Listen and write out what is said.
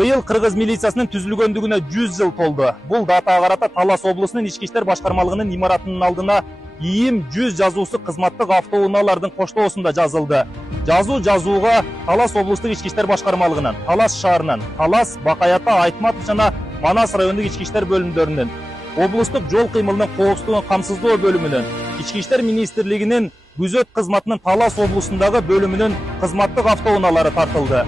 Быйыл Кыргыз милициясынын түзүлгөндүгүнө 100 жыл толду. Бул датага карата Талас облусунун Ички иштер башкармалыгынын имаратынын алдына ИИМ 100 жазуусу кызматтык автоунаалардын коштоосунда жазылды. Жазууга Талас облустук Ички иштер башкармалыгынын, Талас шаарынын, Талас, Бакай Ата, Айтматов жана Манас райондук ички иштер бөлүмдөрүнүн, облустук жол кыймылынын коопсуздугун камсыздоо бөлүмүнүн, Ички иштер министрлигинин күзөт кызматынын Талас облусундагы бөлүмүнүн кызматтык автоунаалары тартылды.